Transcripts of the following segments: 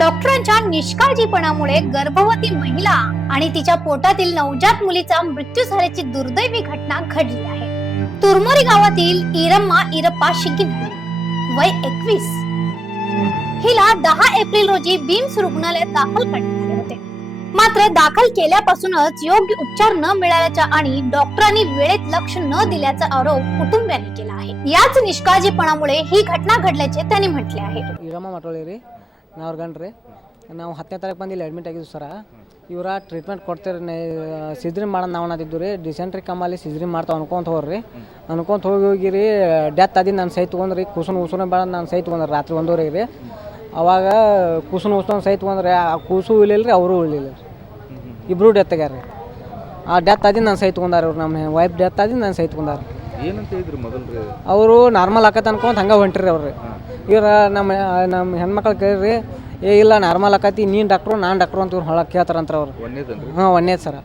डॉक्टरांच्या निष्काळजीपणामुळे गर्भवती महिला आणि तिच्या पोटातील नवजात मुलीचा मृत्यू झाल्याची दुर्दैवी घटना घडली आहे. तुरमोरी गावातील इरम्मा इरप्पा शिगिनहळ्ळी, वय 21, हिला 10 एप्रिल रोजी बिम्स रुग्णालयात दाखल करण्यात आले होते. मात्र दाखल केल्यापासूनच योग्य उपचार न मिळाल्याचा आणि डॉक्टरांनी वेळेत लक्ष न दिल्याचा आरोप कुटुंबियांनी केला आहे. याच निष्काळजीपणामुळे ही घटना घडल्याचे त्यांनी म्हटले आहे. ಇರಮ್ಮ ಮಾತಾಡಿರಿ ನಾವು ಗಂಡ್ರಿ ನಾವು 10ನೇ ತಾರೀಕು ಬಂದು ಇಲ್ಲಿ ಅಡ್ಮಿಟ್ ಆಗಿದ್ವಿ ಸರ. ಇವರ ಟ್ರೀಟ್ಮೆಂಟ್ ಕೊಡ್ತೀರಿ ಸಿಜ್ರಿನ್ ಮಾಡೋದು ನಾವು ಅನ್ನದಿದ್ದು ರೀ. ಡಿಸೆಂಟ್ರಿ ಕಮ್ಮಲ್ಲಿ ಸಿಜ್ರಿನ್ ಮಾಡ್ತಾವೆ ಅನ್ಕೊಂತ ಹೋಗ್ರಿ. ಅನ್ಕೊಂತ ಹೋಗಿರಿ ಡೆತ್ ಆದಿದ್ದು ನಾನು ಸೈ ತೊಗೊಂಡ್ರಿ. ಕೂಸುನ ಬೇಡ ನಾನು ಸೈ ತೊಗೊಂಡ್ರಿ ರಾತ್ರಿ 1:30 ರೀ. ಅವಾಗ ಕೂಸುನ ಸೈ ತೊಗೊಂಡ್ರೆ ಆ ಕೂಸು ಉಳಿಲಿಲ್ಲ ರೀ, ಅವರು ಉಳಿಲಿಲ್ಲ ರೀ. ಇಬ್ಬರು ಡೆತ್ ಆಗ್ಯಾರ ರೀ. ಆ ಡೆತ್ ಆದಿದ್ದು ನಾನು ಸೈ ತೊಗೊಂಡಾರ ಅವ್ರು. ನಮ್ಮ ವೈಫ್ ಡೆತ್ ಆದಿದ್ದು ನಾನು ಸೈ ತೊಗೊಂಡಾರ. ಏನಂತ ಹೇಳಿದ್ರು ಮೊದಲು? ಅವರು ನಾರ್ಮಲ್ ಆಕತ್ತೆ ಅನ್ಕೊಂತ ಹಂಗೆ ಹೊಂಟ್ರಿ ಅವ್ರಿ. ಇವ್ರ ನಮ್ಮ ಹೆಣ್ಮಕ್ಳು ಕೇಳಿರಿ, ಇಲ್ಲ ನಾರ್ಮಲ್ ಆಕತಿ, ನೀನು ಡಾಕ್ಟ್ರು ನಾನು ಡಾಕ್ಟ್ರು ಅಂತ ಇವ್ರು ಹೊಳಗೆ ಕೇಳ್ತಾರಂತ ಅವ್ರು. ಹಾಂ ಒಂದೇದು ಸರ.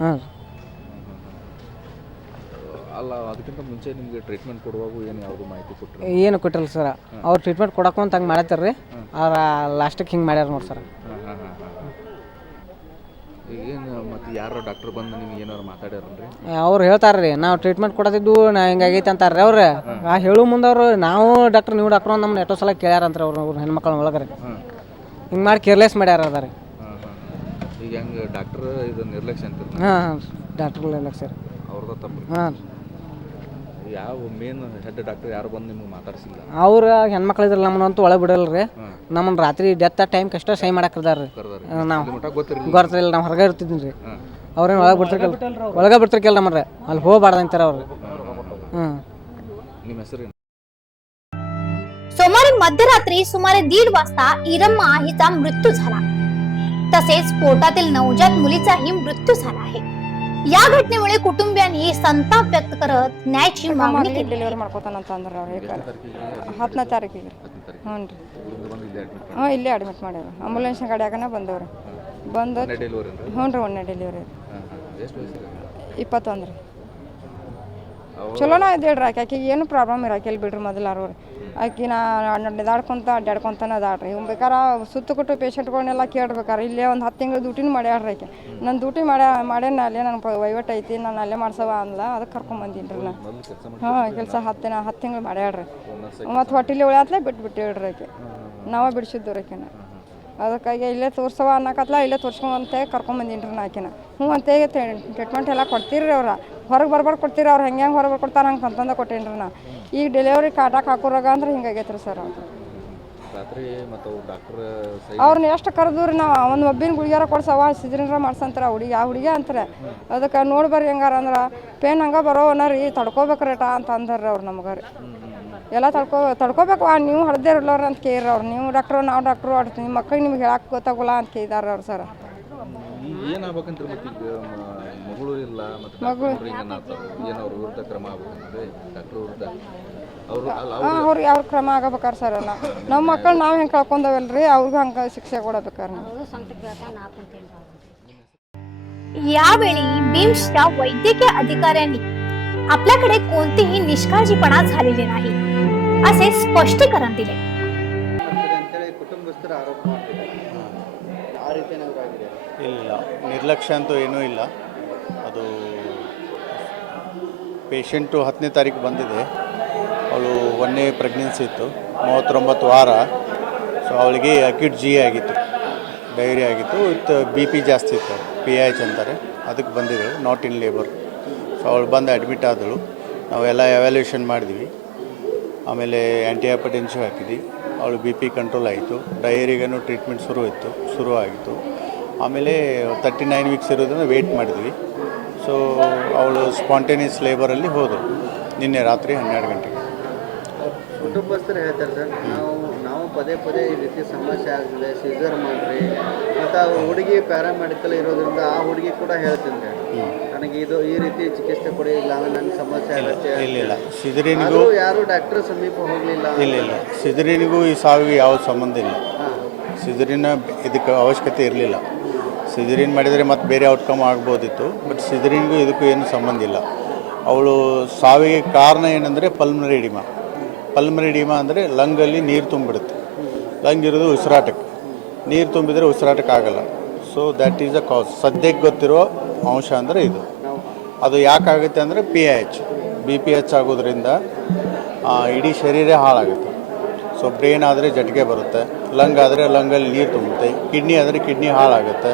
ಹಾಂ ಅಲ್ಲ, ಅದಕ್ಕಿಂತ ಮುಂಚೆ ನಿಮಗೆ ಟ್ರೀಟ್ಮೆಂಟ್ ಕೊಡುವಾಗ ಏನು ಯಾವುದು ಮಾಹಿತಿ ಕೊಟ್ಟರು? ಏನು ಕೊಟ್ಟಿಲ್ಲ ಸರ. ಅವ್ರು ಟ್ರೀಟ್ಮೆಂಟ್ ಕೊಡಕ್ಕಂತ ಹಂಗೆ ಮಾಡತ್ತಾರ ರೀ. ಅವ್ರ ಲಾಸ್ಟಿಗೆ ಹಿಂಗೆ ಮಾಡ್ಯಾರ ನೋಡಿ ಸರ್. ಏನು ಮತ್ತು ಯಾರೋ ಡಾಕ್ಟರ್ ಬಂದು ನಿಮ್ಗೆ ಏನಾರು ಮಾತಾಡ್ಯಾರನ್ರಿ? ಅವ್ರು ಹೇಳ್ತಾರೆ ರೀ, ನಾವು ಟ್ರೀಟ್ಮೆಂಟ್ ಕೊಡೋದಿದ್ದು ನಾ ಹಿಂಗಾಗೈತೆ ಅಂತಾರೆ ರೀ ಅವ್ರು. ಆ ಹೇಳೋ ಮುಂದೆ ಅವರು ನಾವು ಡಾಕ್ಟ್ರ್ ನೀವು ಡಾಕ್ಟ್ರು ನಮ್ಮನ್ನ ಎಷ್ಟೋ ಸಲ ಕೇಳ್ಯಾರಂತಾರೆ ಅವ್ರು ಹೆಣ್ಮಕ್ಳ ಒಳಗರೆ. ಹಿಂಗೆ ಮಾಡಿ ಕೇರ್ಲೆಸ್ ಮಾಡ್ಯಾರ ಅದಾರೆ. ಈಗ ಹೆಂಗೆ ಡಾಕ್ಟ್ರ್ ಇದು ನಿರ್ಲಕ್ಷ್ಯ ಅಂತಾರೆ? ಹಾಂ ಡಾಕ್ಟ್ರ್ ನಿರ್ಲಕ್ಷ್ಯ ರೀ ಅವ್ರದ್ದು ತಪ್ಪು. ಹಾಂ ಯಾವ ಮೇನ್ ಹೆಡ್ ಡಾಕ್ಟರ್ ಯಾರು ಬಂದು ನಿಮ್ಗೆ ಮಾತಾಡ್ಸಿಲ್ಲ? ಅವ್ರು ಹೆಣ್ಮಕ್ಳು ಇದ್ರಲ್ಲ ನಮ್ಮನ್ನಂತೂ ಒಳಗೆ ಬಿಡಲ್ಲ ರೀ. ನಮ್ಮನ್ನು ರಾತ್ರಿ ಡೆತ್ ಟೈಮ್ ಕಷ್ಟ ಸೈ ಮಾಡಾಕದಾರ ರೀ. ನಾವು ಗೊತ್ತಿರಲಿಲ್ಲ, ನಾವು ಹೊರಗೆ ಇರ್ತಿದ್ವಿ ರೀ. ಅವ್ರೇನು ಒಳಗೆ ಬಿಡ್ತಿರ್ಕಿಲ್ಲ ನಮ್ಮನ್ರಿ. ಅಲ್ಲಿ ಹೋಗಬಾರ್ದು ಅಂತಾರೆ ಅವ್ರು. ನಿಮ್ಮ ಹೆಸರು? सोमवारी मध्यरात्री सुमारे 1:30 वाजता इरम्मा हिचा मृत्यू झाला. तसेच पोटातील नवजात मुलीचाही मृत्यू झाला आहे. या घटनेमुळे कुटुंबियांनी संताप व्यक्त करत न्यायाची मागणी केली. ಡೆಲಿವರಿ ಮಾಡ್ಕೊತಾನಂತ ಅಂದ್ರೆ ಅವ್ರು 10ನೇ ತಾರೀಕಿಗೆ. ಹ್ಞೂ ರೀ. ಹಾಂ ಇಲ್ಲೇ ಅಡ್ಮಿಟ್ ಮಾಡ್ಯಾರ. ಆಂಬುಲೆನ್ಸ್ ಗಾಡಿಯಾಗನ ಬಂದವ್ರಿ. ಬಂದು ಹ್ಞೂ ರೀ, 1ನೇ ಡೆಲಿವರಿ. 21 ರೀ. ಚಲೋನ ಇದೆ ಹೇಳ್ರಿ. ಆಕೆಗೆ ಏನು ಪ್ರಾಬ್ಲಮ್ ಇರಾಕಿಲ್ಲ ಬಿಡ್ರಿ. ಮೊದಲಾರು ಆಕಿನ ನೆದಾಡ್ಕೊಂತ ಅಡ್ಡಾಡ್ಕೊಂತಾನೆ ಅದಾಡ್ರಿ. ಇವ್ ಬೇಕಾರೆ ಸುತ್ತಕೊಟ್ಟು ಪೇಷಂಟ್ಗಳನ್ನೆಲ್ಲ ಕೇಳ್ಬೇಕಾರೆ ಇಲ್ಲೇ ಒಂದು 10 ತಿಂಗಳು ಡ್ಯೂಟಿನೂ ಮಾಡ್ಯಾಡ್ರಿ. ಆಕೆ ನನ್ನ ಡ್ಯೂಟಿ ಮಾಡ್ಯಾನ ಅಲ್ಲೇ ನನಗೆ ವಹಿವಾಟು ಐತಿ, ನಾನು ಅಲ್ಲೇ ಮಾಡ್ಸವ ಅಂದ್ಲ. ಅದಕ್ಕೆ ಕರ್ಕೊಂಬಂದೀನಿ ರೀ ನಾನು. ಹಾಂ ಕೆಲಸ 10 ತಿಂಗಳು ಮಾಡ್ಯಾಡ್ರಿ. ಮತ್ತು ಹೊಟ್ಟಿಲಿ ಉಳಿಯಾತ್ಲೇ ಬಿಟ್ಟು ಹೇಳ್ರಿ ಆಕೆ. ನಾವೇ ಬಿಡಿಸಿದ್ದು ರೀ ಆಕೆನ. ಅದಕ್ಕಾಗಿ ಇಲ್ಲೇ ತೋರ್ಸವ ಅನ್ನಕತ್ಲ ಇಲ್ಲೇ ತೋರ್ಸ್ಕೊಂಬಂತ ಕರ್ಕೊಂಬಂದೀನಿ ರೀ ಆಕೆನ. ಹ್ಞೂ ಅಂತ ಟ್ರೀಟ್ಮೆಂಟ್ ಎಲ್ಲ ಕೊಡ್ತೀರಿ ಅವ್ರ. ಹೊರಗೆ ಬರ್ಬಾರ್ದು ಕೊಡ್ತೀರಿ ಅವ್ರು. ಹೆಂಗೆ ಹೊರಗೆ ಬರ್ಕೊಡ್ತಾರೆ ಹಂಗೆ ಅಂತಂದ ಕೊಟ್ಟೇನಿ ರೀ ನಾ. ಈಗ ಡೆಲಿವರಿ ಕಾಟಾಕ್ ಹಾಕೋರಾಗ ಅಂದ್ರೆ ಹಿಂಗಾಗೈತೆ ರೀ ಸರ್. ಅವ್ರನ್ನ ಎಷ್ಟು ಕರೆದು ರೀ ನಾವು ಒಂದು ಒಬ್ಬಿನ ಗುಳಿಗಾರ ಕೊಡ್ಸವ ಸಿಜ್ರಿನ್ರ ಮಾಡ್ಸಂತಾರೆ ಹುಡುಗಿ. ಆ ಹುಡುಗಿ ಅಂತಾರೆ. ಅದಕ್ಕೆ ನೋಡಿ ಬರ್ರಿ ಹೆಂಗಾರ ಅಂದ್ರೆ ಪೇನ್ ಹಂಗೆ ಬರೋವನ ರೀ ತಡ್ಕೋಬೇಕ್ರೇಟ ಅಂತ ಅಂದಾರ್ರಿ ಅವ್ರು ನಮ್ಗೆ ರೀ. ಎಲ್ಲ ತಡ್ಕೋಬೇಕು. ನೀವು ಹಡ್ದೇ ಇರಲ್ಲವ್ರ ಅಂತ ಕೇಳ್ರಿ ಅವ್ರು. ನೀವು ಡಾಕ್ಟ್ರು ನಾವು ಡಾಕ್ಟ್ರು ನಿಮ್ಮ ಮಕ್ಕಳಿಗೆ ನಿಮ್ಗೆ ಹೇಳಕ್ಕೆ ಗೊತ್ತಾಗೋಲ್ಲ ಅಂತ ಕೇಳಿದಾರೆ ಅವ್ರು ಸರ್. ಅವ್ರಿಗೆ ಯಾವ ಕ್ರಮ ಆಗಬೇಕಾರೆ ಸರ್. ನಮ್ಮ ಮಕ್ಕಳು ನಾವು ಹೆಂಗೆ ಕಳ್ಕೊಂಡವಲ್ರಿ, ಅವ್ರಿಗೂ ಹಂಗೆ ಶಿಕ್ಷೆ ಕೊಡಬೇಕಾರೆ ನಾವು. यावेळी बिम्सच्या वैद्यकीय अधिकाऱ्यांनी आपल्याकडे कोणतीही निष्काळजीपणा झालेली नाही असे स्पष्टीकरण दिले. ಇಲ್ಲ, ನಿರ್ಲಕ್ಷ್ಯ ಅಂತೂ ಏನೂ ಇಲ್ಲ. ಅದು ಪೇಷಂಟು 10ನೇ ತಾರೀಕು ಬಂದಿದೆ. ಅವಳು 1ನೇ ಪ್ರೆಗ್ನೆನ್ಸಿ ಇತ್ತು, 39 ವಾರ. ಸೊ ಅವಳಿಗೆ ಅಕ್ಯೂಟ್ ಜಿ ಆಗಿತ್ತು, ಡೈರಿಯಾ ಆಗಿತ್ತು. ವಿತ್ BP ಜಾಸ್ತಿ ಇತ್ತು, PH ಅಂತಾರೆ. ಅದಕ್ಕೆ ಬಂದಿದ್ದಳು, ನಾಟ್ ಇನ್ ಲೇಬರ್. ಸೊ ಅವಳು ಬಂದು ಅಡ್ಮಿಟ್ ಆದಳು. ನಾವೆಲ್ಲ ಎವ್ಯಾಲ್ಯೂಷನ್ ಮಾಡಿದ್ವಿ. ಆಮೇಲೆ ಆ್ಯಂಟಿ ಹೈಪರ್ಟೆನ್ಸಿವ್ ಹಾಕಿದ್ವಿ. ಅವಳು BP ಕಂಟ್ರೋಲ್ ಆಯಿತು. ಡೈರಿಯಾಗೂ ಟ್ರೀಟ್ಮೆಂಟ್ ಶುರುವಾಗಿತ್ತು. ಆಮೇಲೆ 39 ವೀಕ್ಸ್ ಇರೋದನ್ನು ವೆಯ್ಟ್ ಮಾಡಿದ್ವಿ. ಸೊ ಅವಳು ಸ್ಪಾಂಟೇನಿಯಸ್ ಲೇಬರಲ್ಲಿ ಹೋದಳು ನಿನ್ನೆ ರಾತ್ರಿ 12 ಗಂಟೆಗೆ. ಕುಟುಂಬಸ್ಥರು ಹೇಳ್ತಾರೆ ಸರ್, ನಾವು ಪದೇ ಈ ರೀತಿ ಸಮಸ್ಯೆ ಆಗ್ತದೆ, ಸೀಸರ್ ಮಾಡಿರಿ. ಮತ್ತು ಆ ಹುಡುಗಿ ಪ್ಯಾರಾಮೆಡಿಕಲ್ ಇರೋದ್ರಿಂದ ಆ ಹುಡುಗಿ ಕೂಡ ಹೇಳ್ತಿದ್ದೆ ನನಗೆ ಈ ರೀತಿ ಚಿಕಿತ್ಸೆ ಕೊಡಿ, ಇಲ್ಲ ಅಂದರೆ ನನಗೆ ಸಮಸ್ಯೆ ಆಗುತ್ತೆ. ಇಲ್ಲ ಸಿಜರಿನಿಗೂ ಯಾರು ಡಾಕ್ಟರ್ ಸಮೀಪ ಹೋಗಲಿಲ್ಲ. ಇಲ್ಲ ಸಿಜರಿನಿಗೂ ಈ ಸಾವಿಗೆ ಯಾವ ಸಂಬಂಧ ಇಲ್ಲ. ಸಿಜರಿನ ಇದಕ್ಕೆ ಅವಶ್ಯಕತೆ ಇರಲಿಲ್ಲ. ಸಿಜರಿನ್ ಮಾಡಿದರೆ ಮತ್ತು ಬೇರೆ ಔಟ್ಕಮ್ ಆಗ್ಬೋದಿತ್ತು. ಬಟ್ ಸಿಜರಿನ್ಗೂ ಇದಕ್ಕೂ ಏನು ಸಂಬಂಧ ಇಲ್ಲ. ಅವಳು ಸಾವಿಗೆ ಕಾರಣ ಏನಂದರೆ ಪಲ್ಮನರಿ ಎಡಿಮಾ ಅಂದರೆ ಲಂಗಲ್ಲಿ ನೀರು ತುಂಬಿಡುತ್ತೆ. ಲಂಗ್ ಇರೋದು ಉಸಿರಾಟಕ್ಕೆ, ನೀರು ತುಂಬಿದರೆ ಉಸಿರಾಟಕ್ಕೆ ಆಗಲ್ಲ. ಸೊ ದ್ಯಾಟ್ ಈಸ್ ಅ ಕಾಸ್. ಸದ್ಯಕ್ಕೆ ಗೊತ್ತಿರೋ ಅಂಶ ಅಂದರೆ ಇದು. ಅದು ಯಾಕಾಗುತ್ತೆ ಅಂದರೆ PH BP ಹೆಚ್ಚಾಗೋದ್ರಿಂದ ಇಡೀ ಶರೀರ ಹಾಳಾಗುತ್ತೆ. ಸೊ ಬ್ರೈನ್ ಆದರೆ ಜಟಿಗೆ ಬರುತ್ತೆ, ಲಂಗ್ ಆದರೆ ಲಂಗಲ್ಲಿ ನೀರು ತುಂಬುತ್ತೆ, ಕಿಡ್ನಿ ಆದರೆ ಕಿಡ್ನಿ ಹಾಳಾಗುತ್ತೆ.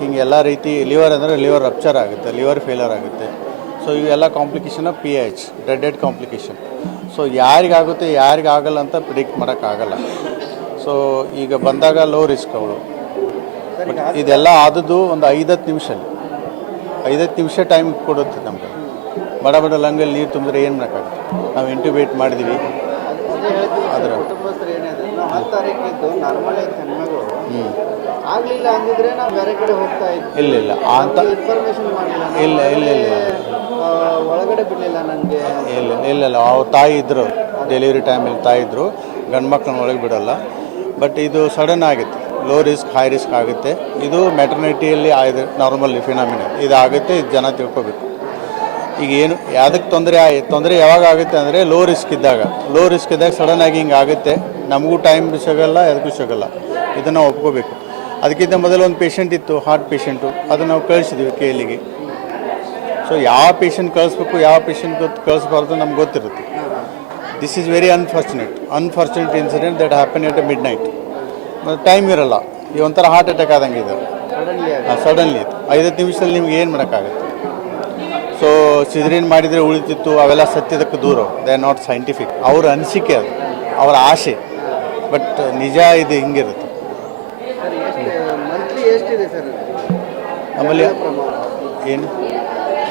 ಹಿಂಗೆಲ್ಲ ರೀತಿ ಲಿವರ್ ಅಂದರೆ ಲಿವರ್ ರಪ್ಚರ್ ಆಗುತ್ತೆ, ಲಿವರ್ ಫೇಲರ್ ಆಗುತ್ತೆ. ಸೊ ಇವೆಲ್ಲ complication of PH, dead complication. So ಯಾರಿಗಾಗುತ್ತೆ ಯಾರಿಗಾಗಲ್ಲ ಅಂತ ಪ್ರಿಡಿಕ್ಟ್ ಮಾಡೋಕ್ಕಾಗಲ್ಲ. ಸೊ ಈಗ ಬಂದಾಗ ಲೋ ರಿಸ್ಕ್ ಅವಳು. ಬಟ್ ಇದೆಲ್ಲ ಆದದ್ದು ಒಂದು 5-10 ನಿಮಿಷ ಟೈಮ್ ಕೊಡುತ್ತೆ ನಮಗೆ. ಬಡ ಲಂಗಲ್ಲಿ ನೀರು ತುಂಬಿದ್ರೆ ಏನು ಮಾಡೋಕ್ಕಾಗುತ್ತೆ? ನಾವು ಇಂಟ್ಯೂಬೇಟ್ ಮಾಡಿದ್ದೀವಿ. ಅದರ ಕುಟುಂಬಸ್ಥರು ಏನಿದೆ, ನಾವು 10 ತಾರೀಕಿದ್ದು ನಾರ್ಮಲ್ ಆಗಿ ಹೆಣ್ಮಗಳು ಆಗಲಿಲ್ಲ ಅಂದಿದ್ರೆ ನಾವು ಬೇರೆ ಕಡೆ ಹೋಗ್ತಾ ಇದ್ವಿ. ಇಲ್ಲ ಅಂತ ಇನ್ಫಾರ್ಮೇಶನ್ ಮಾಡಲಿಲ್ಲ, ಇಲ್ಲ ಒಳಗಡೆ ಬಿಡಲಿಲ್ಲ ನನಗೆ. ಇಲ್ಲ ಅವ್ರ ತಾಯಿ ಇದ್ದರು, ಡೆಲಿವರಿ ಟೈಮಲ್ಲಿ ತಾಯಿ ಇದ್ದರು, ಗಂಡು ಮಕ್ಕಳನ್ನ ಒಳಗೆ ಬಿಡೋಲ್ಲ. ಬಟ್ ಇದು ಸಡನ್ ಆಗಿತ್ತು, ಲೋ ರಿಸ್ಕ್ ಹೈ ರಿಸ್ಕ್ ಆಗುತ್ತೆ. ಇದು ಮೆಟರ್ನಿಟಿಯಲ್ಲಿ ಆಗಿದೆ, ನಾರ್ಮಲ್ ಫಿನಾಮಿನ ಇದು ಆಗುತ್ತೆ. ಇದು ಜನ ತಿಳ್ಕೊಬೇಕು. ಈಗ ಏನು ಯಾವುದಕ್ಕೆ ತೊಂದರೆ ಯಾವಾಗ ಆಗುತ್ತೆ ಅಂದರೆ ಲೋ ರಿಸ್ಕ್ ಇದ್ದಾಗ ಸಡನ್ ಆಗಿ ಹಿಂಗೆ ಆಗುತ್ತೆ. ನಮಗೂ ಟೈಮ್ ಸಿಗೋಲ್ಲ, ಅದಕ್ಕೂ ಸಿಗೋಲ್ಲ. ಇದನ್ನು ಒಪ್ಕೋಬೇಕು. ಅದಕ್ಕಿಂತ ಮೊದಲು ಒಂದು ಪೇಷಂಟ್ ಇತ್ತು, ಹಾರ್ಟ್ ಪೇಷಂಟು, ಅದನ್ನು ನಾವು ಕಳಿಸಿದ್ವಿ KLಗೆ. ಸೊ ಯಾವ ಪೇಷಂಟ್ ಕಳಿಸ್ಬೇಕು, ಯಾವ ಪೇಷಂಟ್ ಕಳಿಸ್ಬಾರ್ದು ನಮ್ಗೆ ಗೊತ್ತಿರುತ್ತೆ. This is very unfortunate incident that happen at mid-night. ಮತ್ತು ಟೈಮ್ ಇರೋಲ್ಲ. ಈ ಒಂಥರ ಹಾರ್ಟ್ ಅಟ್ಯಾಕ್ ಆದಂಗೆ ಇದೆ, ಸಡನ್ಲಿ. 5 ನಿಮಿಷದಲ್ಲಿ ನಿಮ್ಗೆ ಏನು ಮಾಡೋಕ್ಕಾಗುತ್ತೆ? ಸೊ ಸಿಜರಿನ್ ಮಾಡಿದರೆ ಉಳಿತಿತ್ತು, ಅವೆಲ್ಲ ಸತ್ಯದಕ್ಕೆ ದೂರ. They are not scientific. ಅವ್ರ ಅನಿಸಿಕೆ, ಅದು ಅವರ ಆಸೆ. ಬಟ್ ನಿಜ ಇದು ಹಿಂಗಿರುತ್ತೆ. ಸರ್ ಮಂತ್ಲಿ ಎಷ್ಟಿದೆ ಸರ್ ಆಮೇಲೆ ಏನು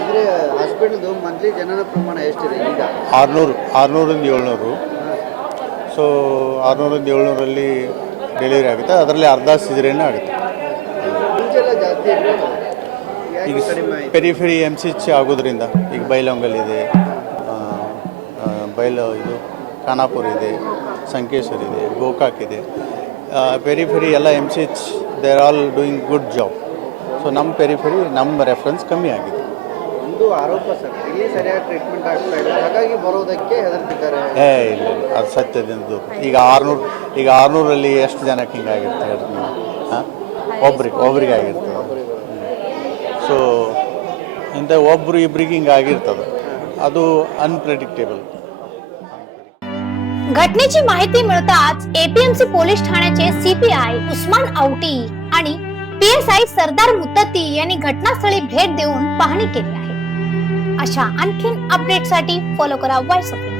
ಅಂದರೆ ಹಾಸ್ಪಿಟಲ್ದು ಮಂತ್ಲಿ ಜನನ ಪ್ರಮಾಣ ಎಷ್ಟಿದೆ ಈಗ? 600 700. ಸೊ 600 700 ಡೆಲಿವರಿ ಆಗುತ್ತೆ. ಅದರಲ್ಲಿ ಅರ್ಧ ಸಿಜರೇನೇ ಆಗುತ್ತೆ. ಮುಂಚೆಲ್ಲ ಜಾಸ್ತಿ ಇರಲಿಲ್ಲ, ಈಗ ಯಾಕೆ ಕಡಿಮೆ ಆಯಿತು? ಪೆರಿಫೆರಿ MCH ಆಗೋದ್ರಿಂದ ಈಗ ಬೈಲಹೊಂಗಲ್ ಇದೆ, ಇದು ಖಾನಾಪುರ ಇದೆ, ಸಂಕೇಶ್ವರ್ ಇದೆ, ಗೋಕಾಕ್ ಇದೆ. ಪೆರಿಫೆರಿ ಎಲ್ಲ MCH they are all doing good job. So ನಮ್ಮ ಪೆರಿಫೆರಿ, ನಮ್ಮ ರೆಫರೆನ್ಸ್ ಕಮ್ಮಿ ಆಗಿದೆ. ಒಂದು ಆರೋಪ ಸರ್, ಇಲ್ಲಿ ಸರಿಯಾಗಿ ಟ್ರೀಟ್ಮೆಂಟ್ ಆಗ್ತಾ ಇಲ್ಲ, ಹಾಗಾಗಿ ಬರೋದಕ್ಕೆ ಹೆದರ್ತಿದ್ದಾರೆ. ಇಲ್ಲ ಅದು ಸತ್ಯದಿಂದ. ಈಗ 600 ಎಷ್ಟು ಜನಕ್ಕೆ ಹಿಂಗಾಗಿರುತ್ತೆ ಹೇಳ್ತೀನಿ ನೀವು? ಹಾಂ, ಒಬ್ರಿಗೆ ಆಗಿರ್ತದೆ. ಸೊ ಇಂಥ ಇಬ್ಬರಿಗೆ ಹಿಂಗಾಗಿರ್ತದೆ. ಅದು अनप्रेडिक्टेबल. घटनेची माहिती मिळताच APMC पोलीस ठाण्याचे CPI उस्मान औटी आणि PSI सरदार मुत्तती यांनी घटनास्थळी भेट देऊन पाहणी केली आहे. अशा आणखीन अपडेटसाठी फॉलो करा वॉइस ऑफ इंडिया.